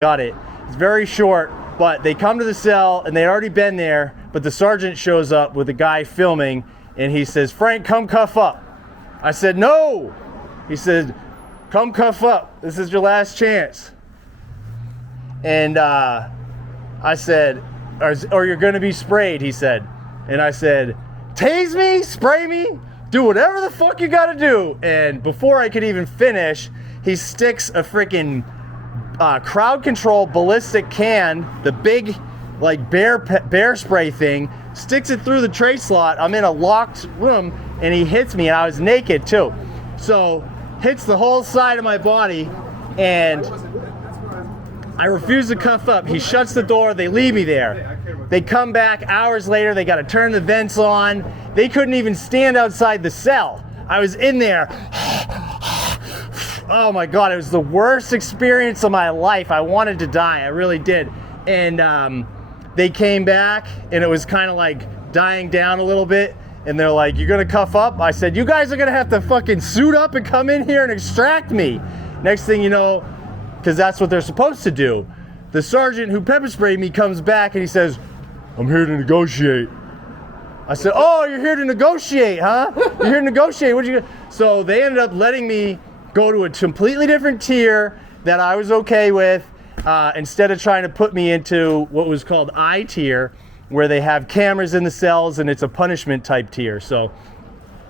got it. It's very short, but they come to the cell and they'd already been there, but the sergeant shows up with the guy filming and he says, Frank, come cuff up. I said, no. He said, come cuff up. This is your last chance. And I said, or you're going to be sprayed, he said. And I said, tase me, spray me, do whatever the fuck you got to do. And before I could even finish, he sticks a freaking crowd control ballistic can, the big like bear spray thing, sticks it through the tray slot. I'm in a locked room and he hits me, and I was naked too. So hits the whole side of my body, and I refuse to cuff up. He shuts the door, they leave me there. They come back hours later, they got to turn the vents on. They couldn't even stand outside the cell. I was in there. Oh my God, it was the worst experience of my life. I wanted to die, I really did. And they came back and it was kind of like dying down a little bit. And they're like, you're gonna cuff up? I said, you guys are gonna have to fucking suit up and come in here and extract me. Next thing you know, because that's what they're supposed to do, the sergeant who pepper sprayed me comes back and he says, I'm here to negotiate. I said, oh, you're here to negotiate, huh? You're here to negotiate, what'd you do? So they ended up letting me go to a completely different tier that I was okay with, instead of trying to put me into what was called I tier, where they have cameras in the cells and it's a punishment type tier. So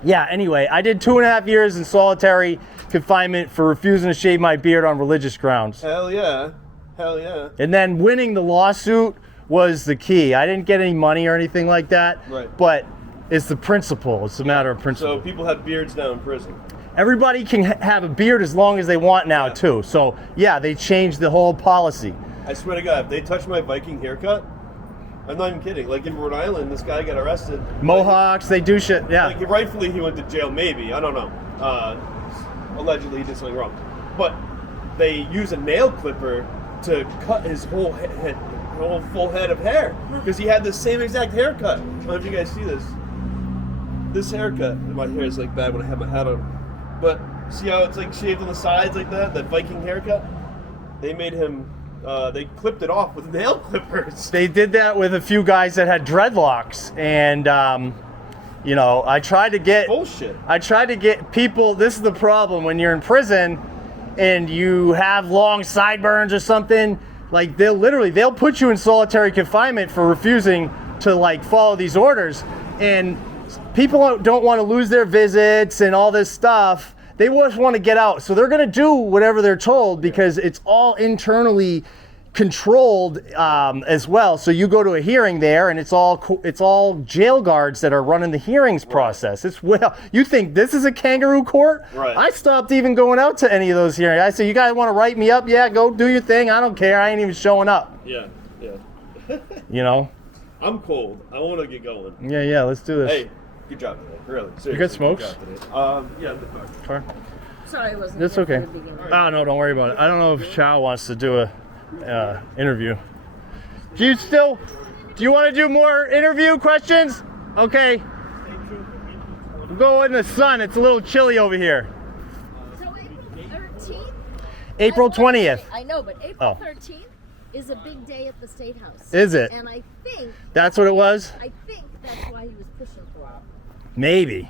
yeah, anyway, I did 2.5 years in solitary confinement for refusing to shave my beard on religious grounds. Hell yeah. Hell yeah. And then winning the lawsuit was the key. I didn't get any money or anything like that, right. But it's the principle. It's a matter of principle. So people have beards now in prison. Everybody can have a beard as long as they want now, too. So yeah, they changed the whole policy. I swear to God, if they touch my Viking haircut, I'm not even kidding. Like in Rhode Island, this guy got arrested. Mohawks, they do shit, yeah. Like rightfully he went to jail, maybe. I don't know. Allegedly he did something wrong. But they use a nail clipper to cut his whole head, whole full head of hair. Because he had the same exact haircut. I don't know if you guys see this. This haircut. My hair is like bad when I have my hat on. But see how it's like shaved on the sides like that Viking haircut? They made him, they clipped it off with nail clippers. They did that with a few guys that had dreadlocks. And, you know, I tried to get... Bullshit. I tried to get people, this is the problem, when you're in prison and you have long sideburns or something, like they'll put you in solitary confinement for refusing to like follow these orders. And people don't want to lose their visits and all this stuff. They just want to get out. So they're going to do whatever they're told because it's all internally controlled as well. So you go to a hearing there and it's all jail guards that are running the hearings process. It's you think this is a kangaroo court? Right. I stopped even going out to any of those hearings. I said, you guys want to write me up? Yeah, go do your thing. I don't care. I ain't even showing up. Yeah. You know? I'm cold. I want to get going. Yeah, let's do this. Hey, good job today. Really. Seriously, You got smokes? Good job today. Yeah, in the car. Sorry, I wasn't. That's here okay. from the beginning. Oh, no, don't worry about it. I don't know if Chow wants to do a interview. Do you want to do more interview questions? Okay. We'll go in the sun. It's a little chilly over here. So April 13th? April 20th. I know, but April 13th is a big day at the State House. Is it? And I think That's what it was? that's why he was pushing for it. Maybe.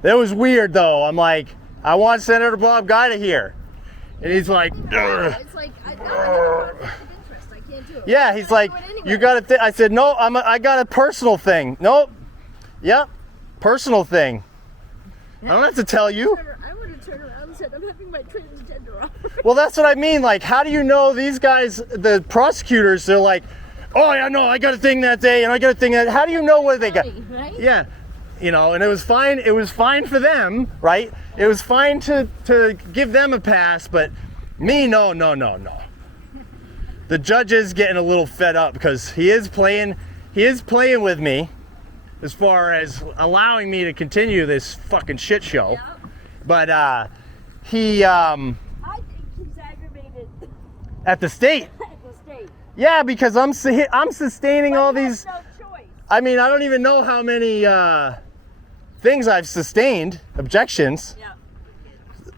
That was weird, though. I'm like, I want Senator Bob Guida here. And he's like, ugh. It's like, I'm in a conflict of interest. I can't do it. Yeah, he's like, you got to. I said, no, I got a personal thing. Nope. Yep. Personal thing. I don't have to tell you. I would have turned around and said, I'm having my transgender operation. Well, that's what I mean. Like, how do you know these guys, the prosecutors, they're like, oh, yeah, no, I got a thing that day and I got a thing that. How do you know what they got? Right? Yeah. You know, and it was fine. It was fine for them, right? It was fine to give them a pass, but me, no. The judge is getting a little fed up because he is playing with me as far as allowing me to continue this fucking shit show. Yeah. But he I think he's aggravated at the state. at the state. Yeah, because I'm sustaining all But he these. has no choice. I mean, I don't even know how many things I've sustained, objections. Yeah.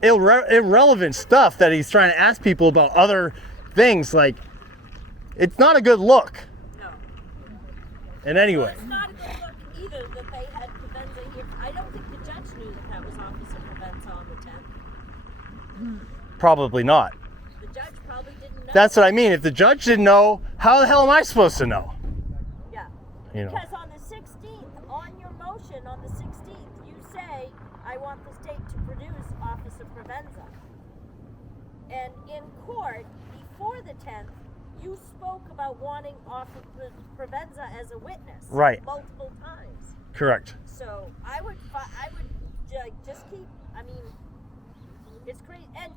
Irrelevant stuff that he's trying to ask people about other things. Like, it's not a good look. No. And anyway, It's not a good look either that they had Provenza here. I don't think the judge knew that was Officer Provenza on the 10th. probably not. The judge probably didn't know. That's what I mean. If the judge didn't know, how the hell am I supposed to know? Yeah. You know. Because on the 16th, on your motion on the 16th, you say, I want the state to produce Officer Provenza. And in court, before the 10th, you spoke about wanting Officer Provenza as a witness. Right. Multiple times. Correct. So I would just keep, I mean, it's crazy. And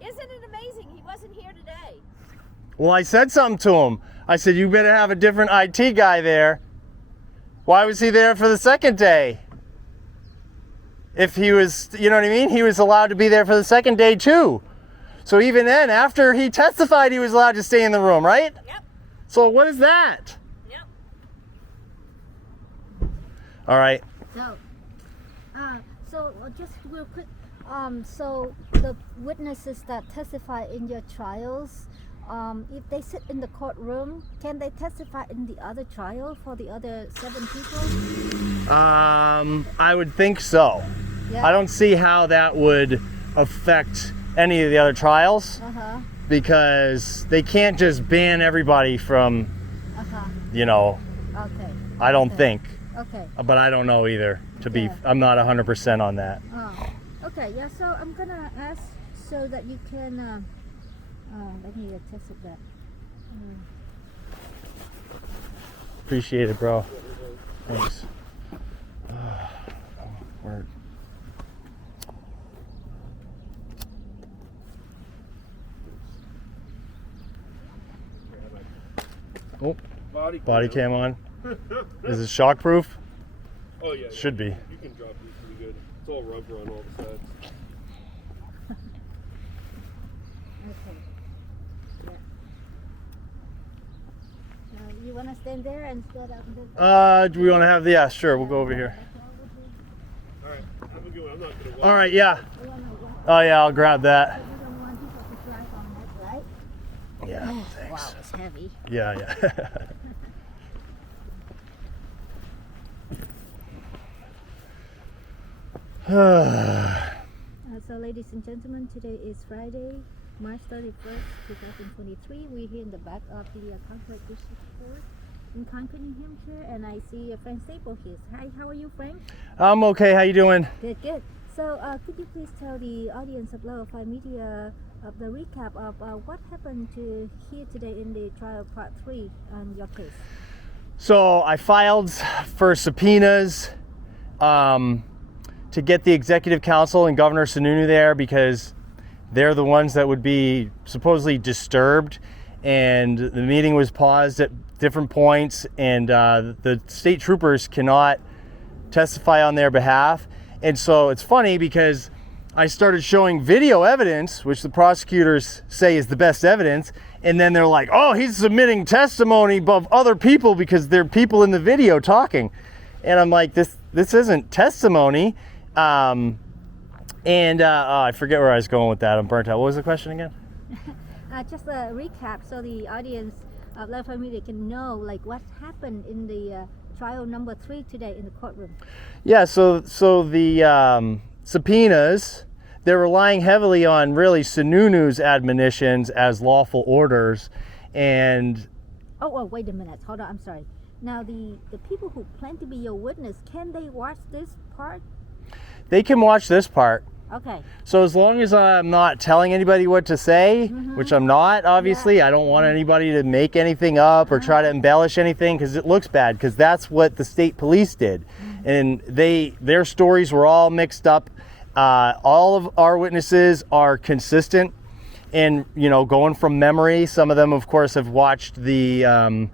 isn't it amazing? He wasn't here today. Well, I said something to him. I said, you better have a different IT guy there. Why was he there for the second day? If he was, you know what I mean? He was allowed to be there for the second day too. So even then, after he testified, he was allowed to stay in the room, right? Yep. So what is that? Yep. All right. So just real quick. So the witnesses that testify in your trials, if they sit in the courtroom, can they testify in the other trial for the other 7 people? I would think so. Yeah. I don't see how that would affect any of the other trials because they can't just ban everybody from, you know, Okay. I don't think. Okay. But I don't know either. Yeah. I'm not 100% on that. Okay. Yeah. So I'm gonna ask so that you can. Let me test it that. Appreciate it, bro. Thanks. Word. Oh, body cam on. Is it shockproof? Oh yeah. Should be. You can drop these pretty good. It's all rubber on all the sides. Okay. Yeah. You wanna stand there and set up the. Do we want to have the? Yeah, sure. We'll go over here. All right. Have a good one. I'm not gonna walk. All right. Yeah. Oh yeah, I'll grab that. You don't want people to drive on that, right? Yeah. Wow, Thanks. it's heavy. Yeah. Yeah. So ladies and gentlemen, today is Friday, March 31st, 2023. We're here in the back of the Concord District Court in Concord, New Hampshire, and I see Frank Staple here. Hi, how are you, Frank? I'm okay. How you doing? Good, good. So could you please tell the audience of Level 5 Media of the recap of what happened to here today in the trial part 3 on your case? So I filed for subpoenas to get the executive council and Governor Sununu there because they're the ones that would be supposedly disturbed, and the meeting was paused at different points, and the state troopers cannot testify on their behalf. And so it's funny because I started showing video evidence, which the prosecutors say is the best evidence, and then they're like, oh, he's submitting testimony of other people because there are people in the video talking. And I'm like, this isn't testimony. I forget where I was going with that. I'm burnt out. What was the question again? Just a recap so the audience of Level 5 Media can know like what happened in the trial number 3 today in the courtroom. Yeah, so the subpoenas, they're relying heavily on really Sununu's admonitions as lawful orders, and Oh, wait a minute. Hold on. I'm sorry. Now, the people who plan to be your witness, can they watch this part? they can watch this part. Okay. So as long as I'm not telling anybody what to say, which I'm not, obviously, I don't want anybody to make anything up or try to embellish anything because it looks bad, because that's what the state police did. And their stories were all mixed up. All of our witnesses are consistent in, going from memory. Some of them, of course, have watched the, the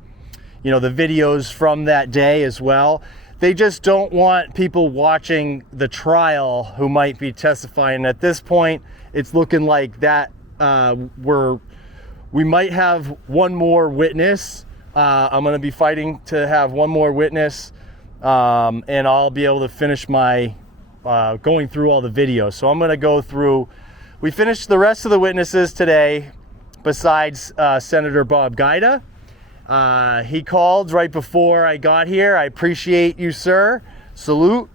videos from that day as well. They just don't want people watching the trial who might be testifying. At this point, it's looking like that we might have one more witness. I'm going to be fighting to have one more witness, and I'll be able to finish my going through all the videos. So I'm going to go through. We finished the rest of the witnesses today. besides Senator Bob Guida. He called right before I got here. I appreciate you, sir. Salute.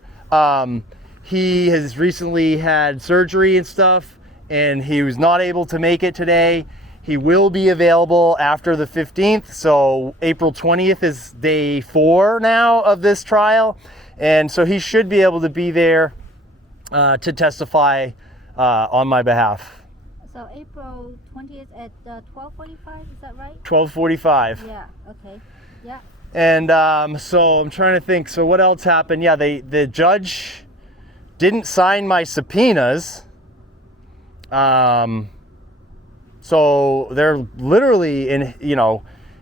He has recently had surgery and stuff, and he was not able to make it today. He will be available after the 15th, so April 20th is day 4 now of this trial, and so he should be able to be there to testify on my behalf. So April 20th at 12:45, is that right? 12:45. Yeah, okay. Yeah. And so I'm trying to think, so what else happened? Yeah, the judge didn't sign my subpoenas. So they're literally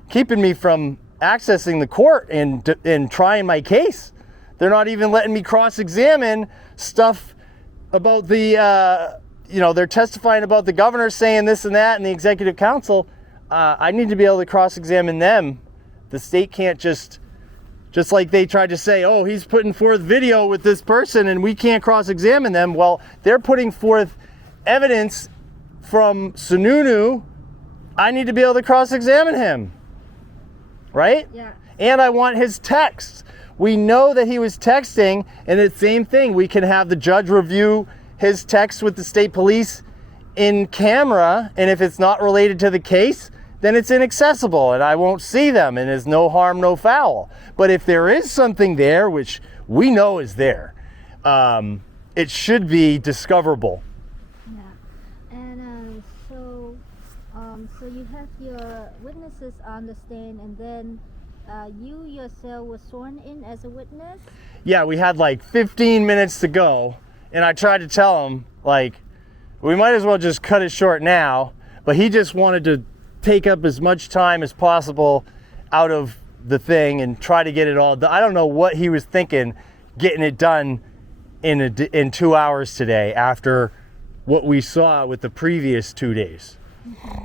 keeping me from accessing the court and trying my case. They're not even letting me cross-examine stuff about they're testifying about the governor saying this and that and the executive council. I need to be able to cross-examine them. The state can't just like they tried to say, oh, he's putting forth video with this person and we can't cross-examine them. Well, they're putting forth evidence from Sununu. I need to be able to cross-examine him, right? Yeah. And I want his texts. We know that he was texting, and it's the same thing. We can have the judge review his text with the state police in camera, and if it's not related to the case, then it's inaccessible, and I won't see them, and there's no harm, no foul. But if there is something there, which we know is there, it should be discoverable. So you have your witnesses on the stand, and then you yourself were sworn in as a witness? Yeah, we had like 15 minutes to go, and I tried to tell him, we might as well just cut it short now, but he just wanted to take up as much time as possible out of the thing and try to get it all done. I don't know what he was thinking, getting it done in 2 hours today after what we saw with the previous 2 days. Mm-hmm.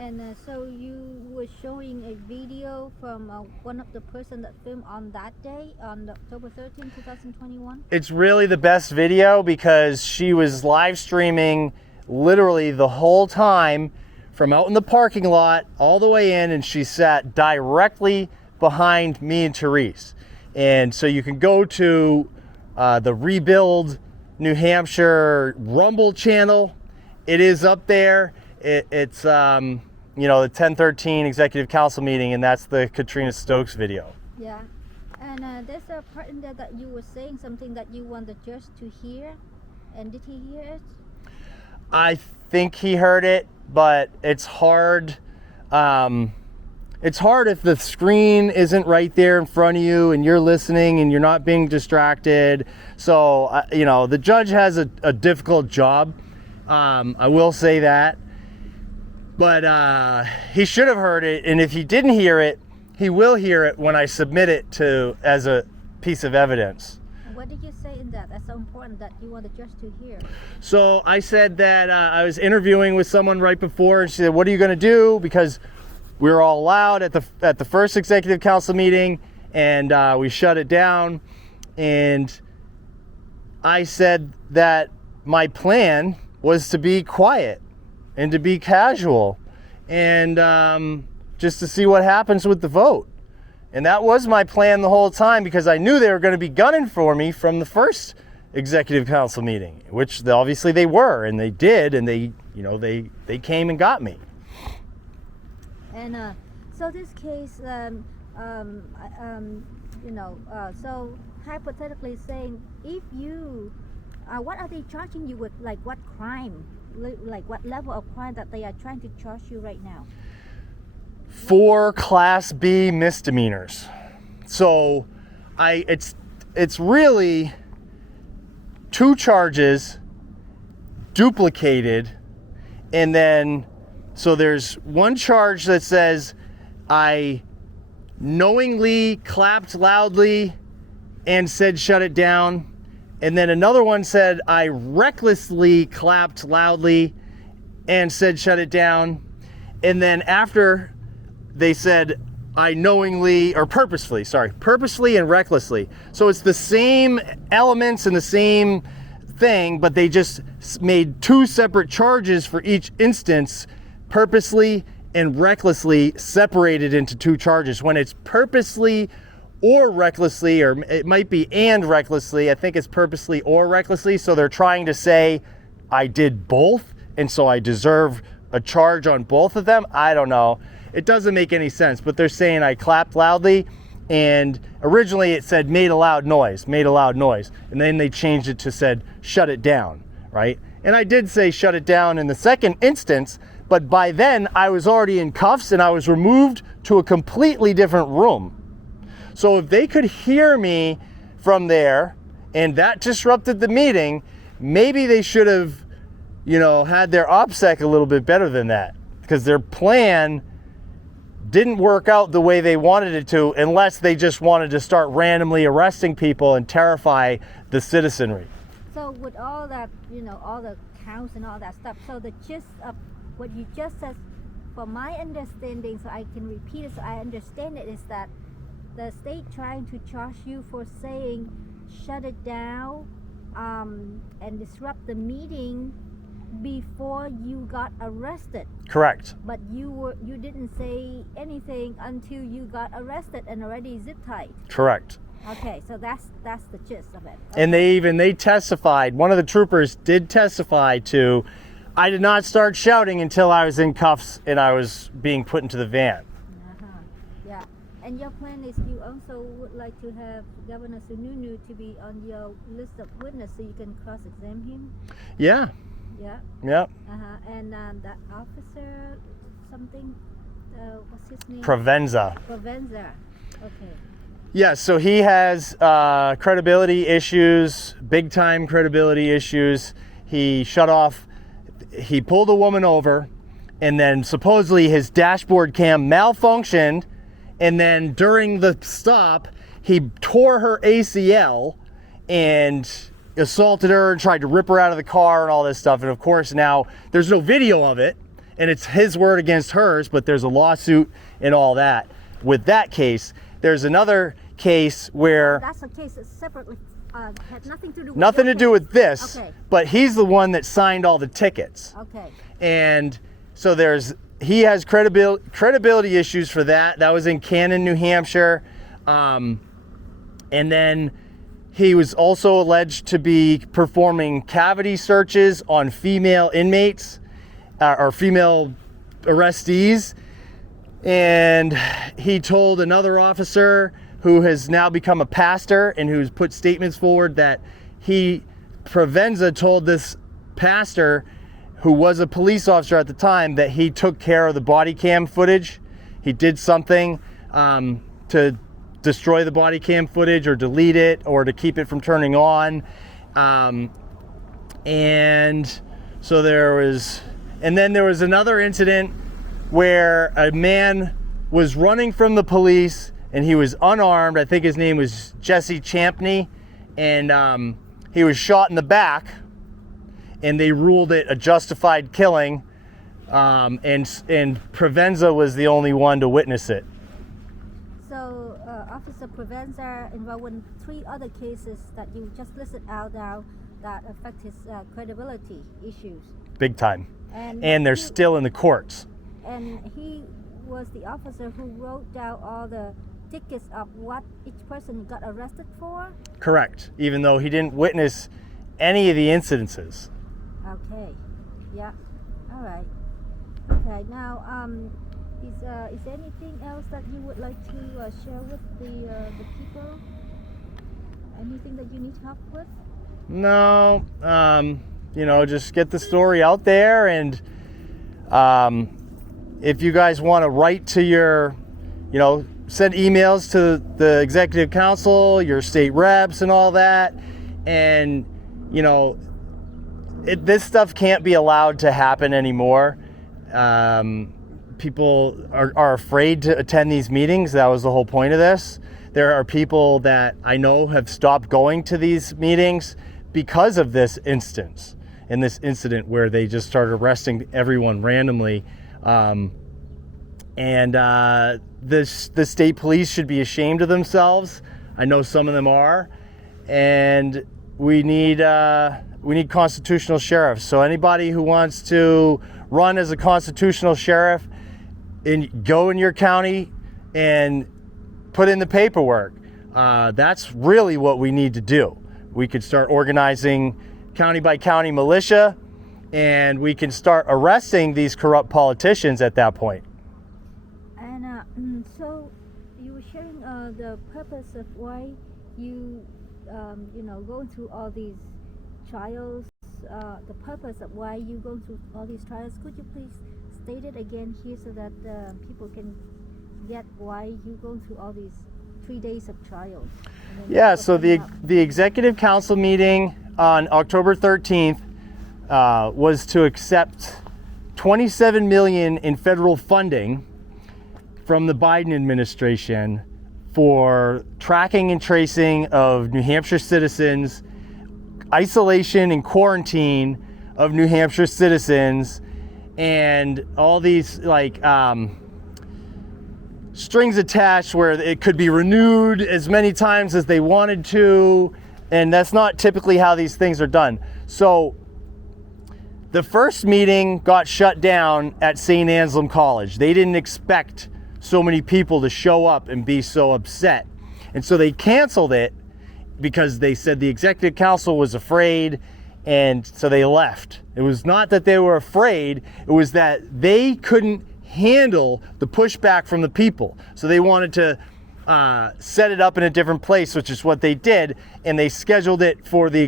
And so you were showing a video from one of the person that filmed on that day, on October 13, 2021? It's really the best video because she was live streaming literally the whole time from out in the parking lot all the way in, and she sat directly behind me and Therese. And so you can go to the Rebuild New Hampshire Rumble channel. It is up there. It's the 1013 Executive Council meeting, and that's the Katrina Stokes video. Yeah. And there's a part in there that you were saying something that you want the judge to hear. And did he hear it? I think he heard it, but it's hard. It's hard if the screen isn't right there in front of you and you're listening and you're not being distracted. So, the judge has a difficult job. I will say that. But he should have heard it, and if he didn't hear it, he will hear it when I submit it as a piece of evidence. What did you say in that? That's so important that you want the judge to hear. So I said that I was interviewing with someone right before, and she said, "What are you going to do?" Because we were all loud at the first Executive Council meeting, and we shut it down. And I said that my plan was to be quiet and to be casual, and just to see what happens with the vote. And that was my plan the whole time, because I knew they were going to be gunning for me from the first Executive Council meeting, which obviously they were, and they did, and they came and got me. And so this case, so hypothetically saying, if you, what are they charging you with? Like what crime? Like what level of crime that they are trying to charge you right now? 4 Class B misdemeanors. So it's really 2 charges duplicated, and then so there's one charge that says I knowingly clapped loudly and said shut it down, and then another one said I recklessly clapped loudly and said shut it down, and then after they said I knowingly, or purposefully and recklessly. So it's the same elements and the same thing, but they just made 2 separate charges for each instance purposely and recklessly separated into two charges. When it's purposely or recklessly, or it might be and recklessly, I think it's purposely or recklessly. So they're trying to say I did both, and so I deserve a charge on both of them. I don't know. It doesn't make any sense, but they're saying I clapped loudly, and originally it said made a loud noise, and then they changed it to said shut it down, right? And I did say shut it down in the second instance, but by then I was already in cuffs and I was removed to a completely different room. So if they could hear me from there and that disrupted the meeting, maybe they should have, had their OPSEC a little bit better than that, because their plan didn't work out the way they wanted it to, unless they just wanted to start randomly arresting people and terrify the citizenry. So with all that, all the counts and all that stuff, so the gist of what you just said, from my understanding, so I can repeat it so I understand it, is that the state trying to charge you for saying shut it down and disrupt the meeting before you got arrested. Correct. But you didn't say anything until you got arrested and already zip tied. Correct. Okay, so that's the gist of it. And they testified, one of the troopers did testify to, I did not start shouting until I was in cuffs and I was being put into the van. Yeah. And your plan is you also would like to have Governor Sununu to be on your list of witnesses so you can cross-examine him? Yeah. Yeah. Yep. And that officer, something, what's his name? Provenza. Okay. Yeah, so he has credibility issues, big time credibility issues. He pulled a woman over, and then supposedly his dashboard cam malfunctioned, and then during the stop, he tore her ACL and assaulted her and tried to rip her out of the car and all this stuff. And of course now there's no video of it, and it's his word against hers, but there's a lawsuit and all that. With that case, there's another case where that's a case that's separately had nothing to do with nothing to do with this, okay. But he's the one that signed all the tickets. Okay. And so he has credibility issues for that. That was in Canton, New Hampshire. And then he was also alleged to be performing cavity searches on female inmates or female arrestees. And he told another officer who has now become a pastor and who's put statements forward that Provenza told this pastor, who was a police officer at the time, that he took care of the body cam footage. He did something to destroy the body cam footage or delete it or to keep it from turning on. And so then there was another incident where a man was running from the police and he was unarmed. I think his name was Jesse Champney, and he was shot in the back, and they ruled it a justified killing, and Provenza was the only one to witness it. So Officer Provenza involved in 3 other cases that you just listed out now that affect his credibility issues. Big time. And they're he, still in the courts. And he was the officer who wrote down all the tickets of what each person got arrested for? Correct. Even though he didn't witness any of the incidences. Okay. Yeah. All right. Okay. Now, is there anything else that you would like to share with the people? Anything that you need help with? No. Just get the story out there, and if you guys want to write to your, send emails to the executive council, your state reps and all that, and this stuff can't be allowed to happen anymore. People are afraid to attend these meetings. That was the whole point of this. There are people that I know have stopped going to these meetings because of this incident where they just started arresting everyone randomly. The state police should be ashamed of themselves. I know some of them are, and we need we need constitutional sheriffs. So anybody who wants to run as a constitutional sheriff, go in your county and put in the paperwork. That's really what we need to do. We could start organizing county by county militia, and we can start arresting these corrupt politicians at that point. And so you were sharing the purpose of why you, going through all these trials, the purpose of why you go through all these trials. Could you please state it again here so that people can get why you go through all these 3 days of trials? Yeah, so the Executive Council meeting on October 13th was to accept $27 million in federal funding from the Biden administration for tracking and tracing of New Hampshire citizens, isolation and quarantine of New Hampshire citizens, and all these strings attached where it could be renewed as many times as they wanted to, and that's not typically how these things are done. So the first meeting got shut down at St. Anselm College. They didn't expect so many people to show up and be so upset, and so they canceled it because they said the Executive Council was afraid, and so they left. It was not that they were afraid, it was that they couldn't handle the pushback from the people. So they wanted to set it up in a different place, which is what they did, and they scheduled it for the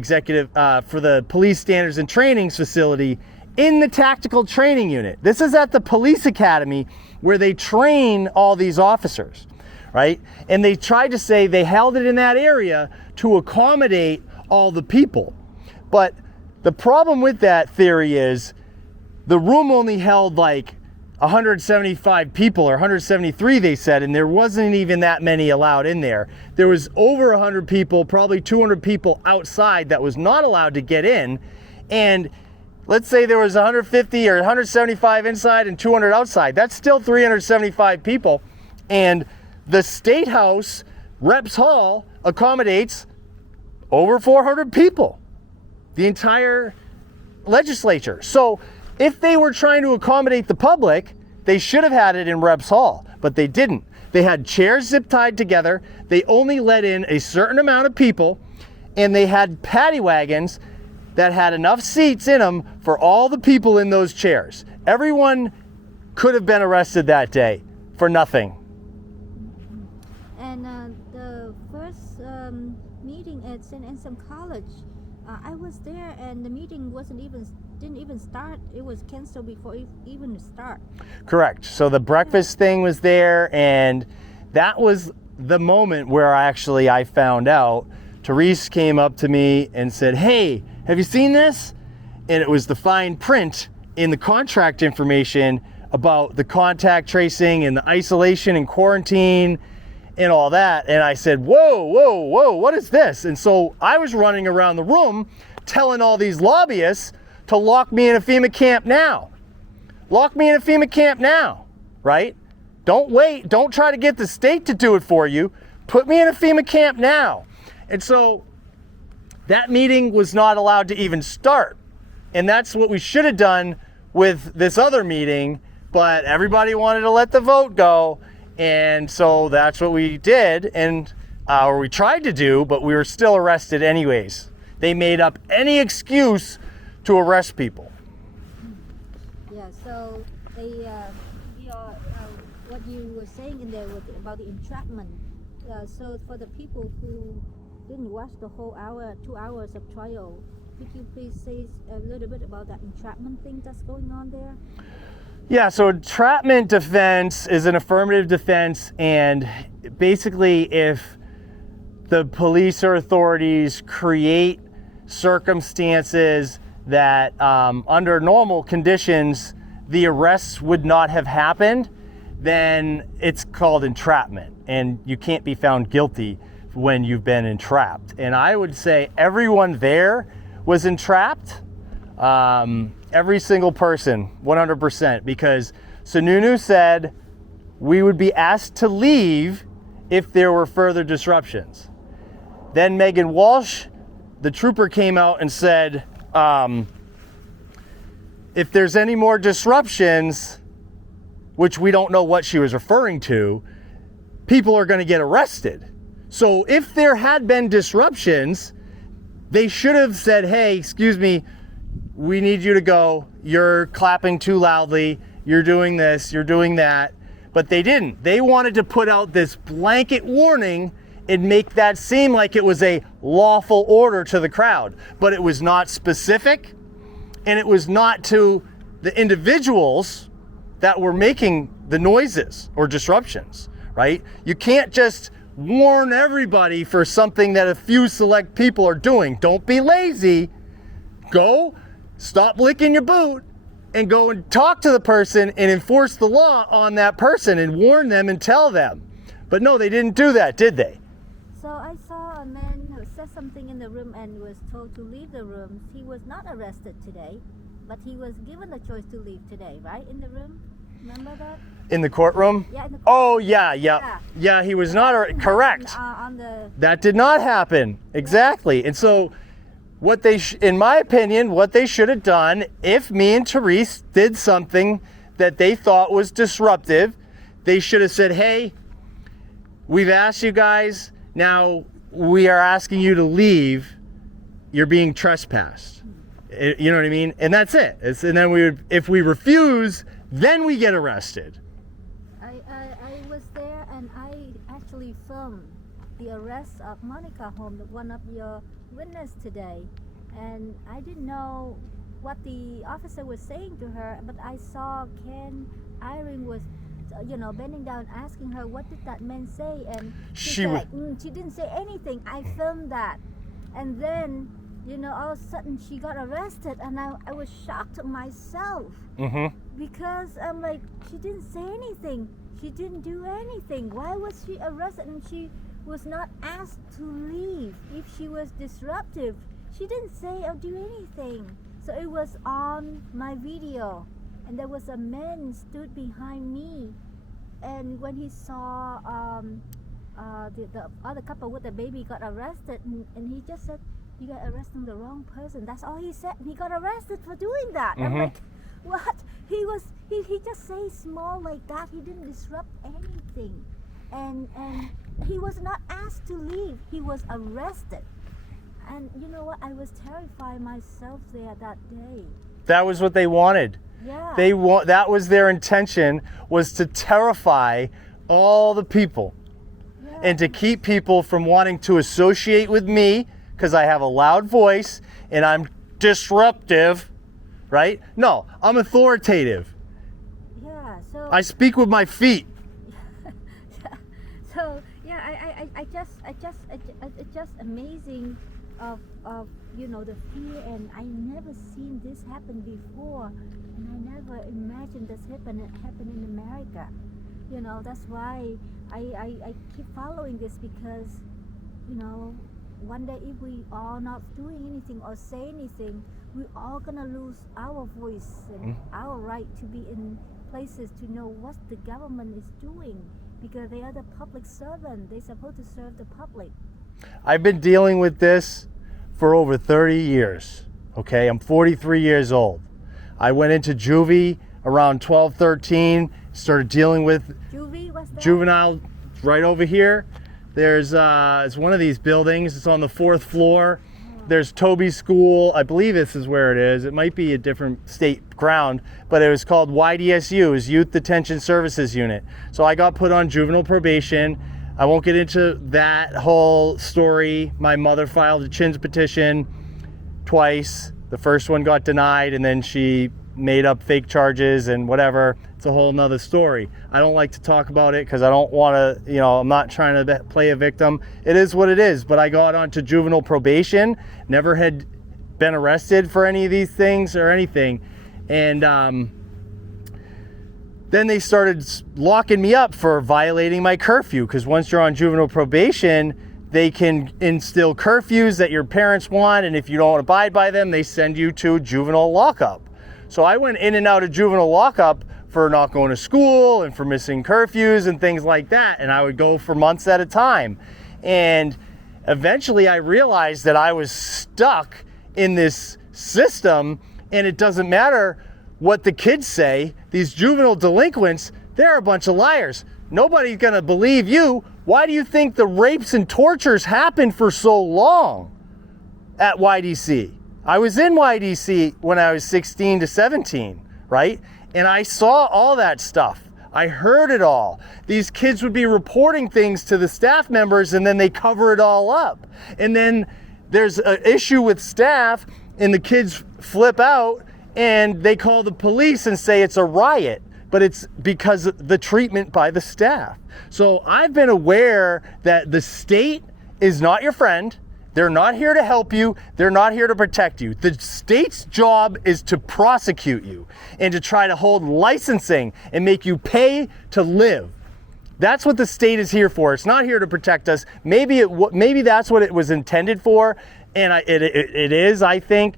for the Police Standards and Trainings facility in the Tactical Training Unit. This is at the Police Academy where they train all these officers, right? And they tried to say they held it in that area to accommodate all the people. But the problem with that theory is the room only held like 175 people, or 173 they said, and there wasn't even that many allowed in there. There was over 100 people, probably 200 people outside that was not allowed to get in. And let's say there was 150 or 175 inside and 200 outside. That's still 375 people. And the State House, Reps Hall, accommodates over 400 people, the entire legislature. So if they were trying to accommodate the public, they should have had it in Reps Hall, but they didn't. They had chairs zip tied together. They only let in a certain amount of people, and they had paddy wagons that had enough seats in them for all the people in those chairs. Everyone could have been arrested that day for nothing. And the first meeting at St. Anselm College, I was there, and the meeting didn't even start. It was canceled before it even start. Correct. So the breakfast thing was there, and that was the moment where I found out. Therese came up to me and said, "Hey, have you seen this?" And it was the fine print in the contract information about the contact tracing and the isolation and quarantine and all that. And I said, whoa, what is this? And so I was running around the room telling all these lobbyists to lock me in a FEMA camp now. Lock me in a FEMA camp now, right? Don't wait. Don't try to get the state to do it for you. Put me in a FEMA camp now. And so that meeting was not allowed to even start. And that's what we should have done with this other meeting, but everybody wanted to let the vote go. And so that's what we did, or we tried to do, but we were still arrested anyways. They made up any excuse to arrest people. Yeah, so what you were saying in there about the entrapment. So for the people who didn't watch the whole 2 hours of trial, could you please say a little bit about that entrapment thing that's going on there? Yeah, so entrapment defense is an affirmative defense, and basically if the police or authorities create circumstances that under normal conditions the arrests would not have happened, then it's called entrapment, and you can't be found guilty when you've been entrapped. And I would say everyone there was entrapped. Every single person, 100%, because Sununu said we would be asked to leave if there were further disruptions. Then Megan Walsh, the trooper, came out and said, if there's any more disruptions, which we don't know what she was referring to, people are going to get arrested. So if there had been disruptions, they should have said, hey, excuse me, we need you to go. You're clapping too loudly. You're doing this, you're doing that. But they didn't. They wanted to put out this blanket warning and make that seem like it was a lawful order to the crowd. But it was not specific, and it was not to the individuals that were making the noises or disruptions, right? You can't just warn everybody for something that a few select people are doing. Don't be lazy. Go, stop licking your boot, and go and talk to the person and enforce the law on that person and warn them and tell them. But no, they didn't do that, did they? So I saw a man who said something in the room and was told to leave the room. He was not arrested today, but he was given the choice to leave today, right? In the room? Remember that? In the courtroom? Yeah, in the Oh, yeah, he was not correct. That did not happen. Exactly. And so what they, in my opinion, what they should have done, if me and Therese did something that they thought was disruptive, they should have said, hey, we've asked you guys, now we are asking you to leave. You're being trespassed. You know what I mean? And that's it. And then we would, if we refuse, then we get arrested. I was there and I actually filmed the arrest of Monica Holmes, one of your witnesses today. And I didn't know what the officer was saying to her, but I saw Ken Irene was, bending down asking her, what did that man say? And she said, she didn't say anything. I filmed that. And then, all of a sudden she got arrested, and I was shocked myself. Because I'm like, she didn't say anything. She didn't do anything. Why was she arrested? And she was not asked to leave if she was disruptive. She didn't say or do anything. So it was on my video, and there was a man stood behind me, and when he saw the other couple with the baby got arrested, and he just said, you got arresting the wrong person. That's all he said. He got arrested for doing that. I'm like, what? He just says small like that. He didn't disrupt anything, and he was not asked to leave. He was arrested. And you know what? I was terrified myself there that day. That was what they wanted. Yeah. That was their intention, was to terrify all the people. Yeah. And to keep people from wanting to associate with me because I have a loud voice and I'm disruptive, right? No, I'm authoritative. Yeah. So I speak with my feet. So yeah, it's just amazing of the fear, and I never seen this happen before, and I never imagined this happen in America. That's why I keep following this, because one day if we are not doing anything or say anything, we're all gonna lose our voice and our right to be in places to know what the government is doing, because they are the public servant. They're supposed to serve the public. I've been dealing with this for over 30 years, okay? I'm 43 years old. I went into juvie around 12, 13, started dealing with Juvie, what's that? juvenile right over here. There's it's one of these buildings. It's on the 4th floor. There's Toby's School. I believe this is where it is. It might be a different state ground, but it was called YDSU, it was Youth Detention Services Unit. So I got put on juvenile probation. I won't get into that whole story. My mother filed a CHINS petition twice. The first one got denied, and then she made up fake charges and whatever. It's a whole nother story. I don't like to talk about it because I don't want to, I'm not trying to play a victim. It is what it is, but I got onto juvenile probation, never had been arrested for any of these things or anything. And then they started locking me up for violating my curfew, because once you're on juvenile probation, they can instill curfews that your parents want, and if you don't abide by them, they send you to juvenile lockup. So I went in and out of juvenile lockup for not going to school and for missing curfews and things like that, and I would go for months at a time. And eventually I realized that I was stuck in this system, and it doesn't matter what the kids say. These juvenile delinquents, they're a bunch of liars. Nobody's gonna believe you. Why do you think the rapes and tortures happened for so long at YDC? I was in YDC when I was 16 to 17, right? And I saw all that stuff. I heard it all. These kids would be reporting things to the staff members and then they cover it all up. And then there's an issue with staff and the kids flip out and they call the police and say it's a riot, but it's because of the treatment by the staff. So I've been aware that the state is not your friend. They're not here to help you. They're not here to protect you. The state's job is to prosecute you and to try to hold licensing and make you pay to live. That's what the state is here for. It's not here to protect us. Maybe that's what it was intended for, and it is, I think.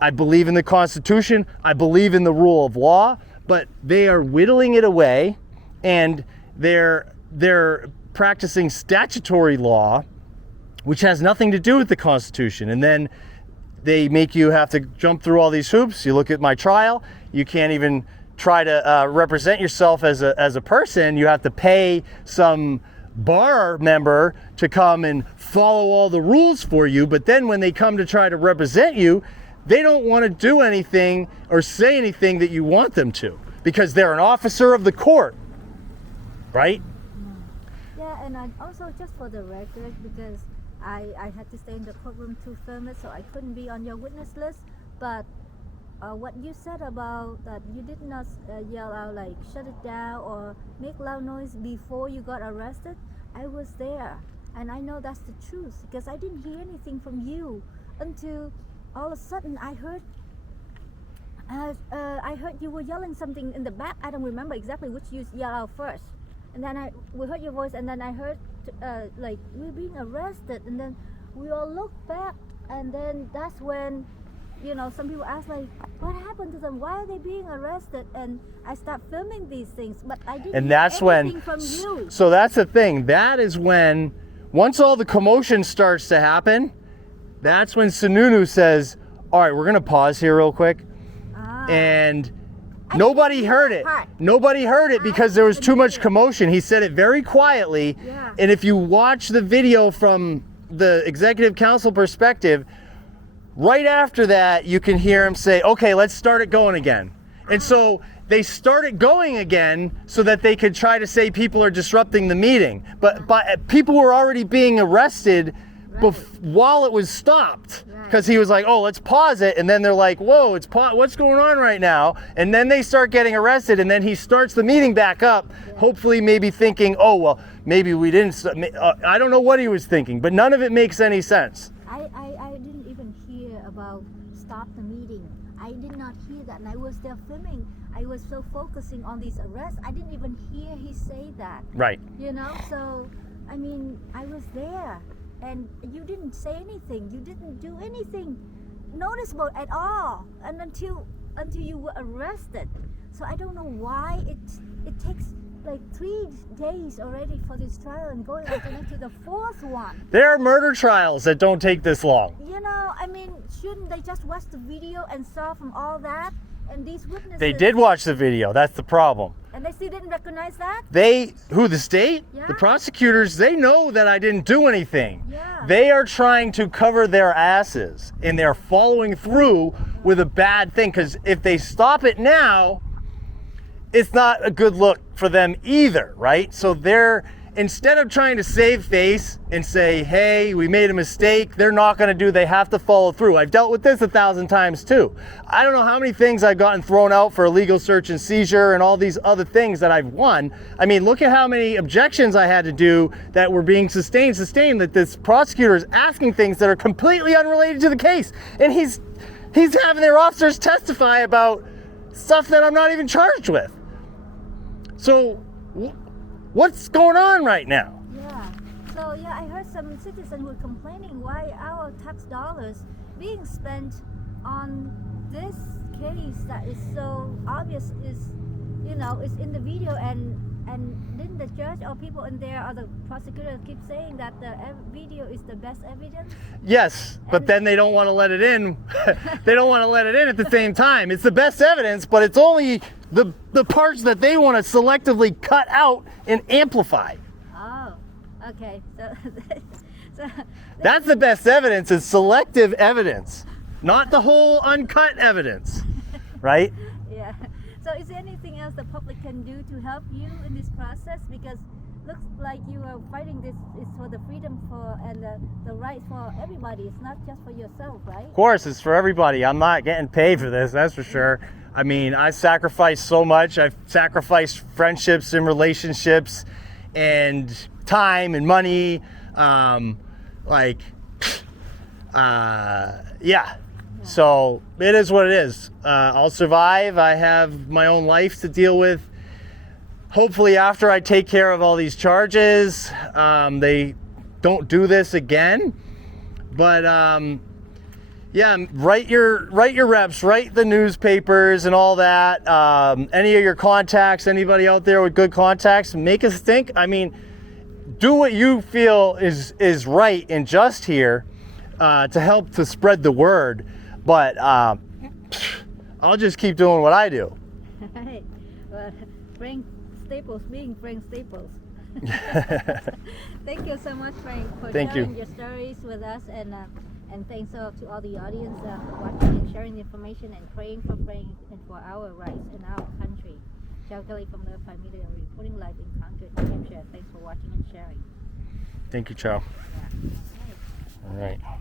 I believe in the Constitution. I believe in the rule of law, but they are whittling it away, and they're practicing statutory law, which has nothing to do with the Constitution. And then they make you have to jump through all these hoops. You look at my trial, you can't even try to represent yourself as a person. You have to pay some bar member to come and follow all the rules for you. But then when they come to try to represent you, they don't want to do anything or say anything that you want them to, because they're an officer of the court, right? Yeah, and I also, just for the record, because I had to stay in the courtroom to film it, so I couldn't be on your witness list. But what you said about that you did not yell out like shut it down or make loud noise before you got arrested, I was there, and I know that's the truth, because I didn't hear anything from you until all of a sudden I heard you were yelling something in the back. I don't remember exactly which you yelled out first. And then we heard your voice, and then I heard like we're being arrested, and then we all looked back, and then that's when, you know, some people ask like, what happened to them? Why are they being arrested? And I start filming these things, but I didn't. And that's hear anything when. From you. So that's the thing. That is when, once all the commotion starts to happen, that's when Sununu says, "All right, we're gonna pause here real quick," and nobody heard it. Nobody heard it because there was too much commotion. He said it very quietly. Yeah. And if you watch the video from the executive council perspective, right after that, you can hear him say, okay, let's start it going again. And so they started going again so that they could try to say people are disrupting the meeting. But people were already being arrested while it was stopped. Because he was like, oh, let's pause it. And then they're like, whoa, what's going on right now? And then they start getting arrested. And then he starts the meeting back up, hopefully maybe thinking, oh, well, maybe we didn't. I don't know what he was thinking, but none of it makes any sense. I didn't even hear about stop the meeting. I did not hear that. And I was there filming. I was so focusing on these arrests. I didn't even hear he say that. Right. You know, so, I mean, I was there. And you didn't say anything. You didn't do anything noticeable at all, and until you were arrested. So I don't know why it takes like 3 days already for this trial and going on to the 4th one. There are murder trials that don't take this long. You know, I mean, shouldn't they just watch the video and saw from all that? And these witnesses. They did watch the video. That's the problem. And they still didn't recognize that? The state? Yeah. The prosecutors, they know that I didn't do anything. Yeah. They are trying to cover their asses, and they're following through with a bad thing, because if they stop it now, it's not a good look for them either, right? So instead of trying to save face and say, hey, we made a mistake, they have to follow through. I've dealt with this 1,000 times too. I don't know how many things I've gotten thrown out for illegal search and seizure and all these other things that I've won. I mean, look at how many objections I had to do that were being sustained, that this prosecutor is asking things that are completely unrelated to the case. And he's having their officers testify about stuff that I'm not even charged with. So, what's going on right now? Yeah. So yeah, I heard some citizens were complaining why our tax dollars being spent on this case that is so obvious, is in the video, and didn't the judge or people in there or the prosecutor keep saying that the video is the best evidence? Yes, but then they don't want to let it in. They don't want to let it in at the same time. It's the best evidence, but it's only the parts that they want to selectively cut out and amplify. Oh, okay. So That's the best evidence, is selective evidence, not the whole uncut evidence, right? yeah. So is there anything else the public can do to help you in this process? Because looks like you are fighting this is for the freedom for and the rights for everybody. It's not just for yourself, right? Of course, it's for everybody. I'm not getting paid for this, that's for sure. I mean, I sacrificed so much. I've sacrificed friendships and relationships and time and money. Yeah. So it is what it is. I'll survive. I have my own life to deal with. Hopefully after I take care of all these charges, they don't do this again. But yeah, write your reps, write the newspapers and all that. Any of your contacts, anybody out there with good contacts, make us think. I mean, do what you feel is right and just here to help to spread the word. But I'll just keep doing what I do. Right. Well, Frank Staples being Frank Staples. Thank you so much, Frank, for sharing your stories with us, and thanks to all the audience watching and sharing the information and praying for Frank and for our rights in our country. Ciao Kelly from the Familia, reporting live in Concord, New Hampshire. Thanks for watching and sharing. Thank you, Chow. Yeah. All right.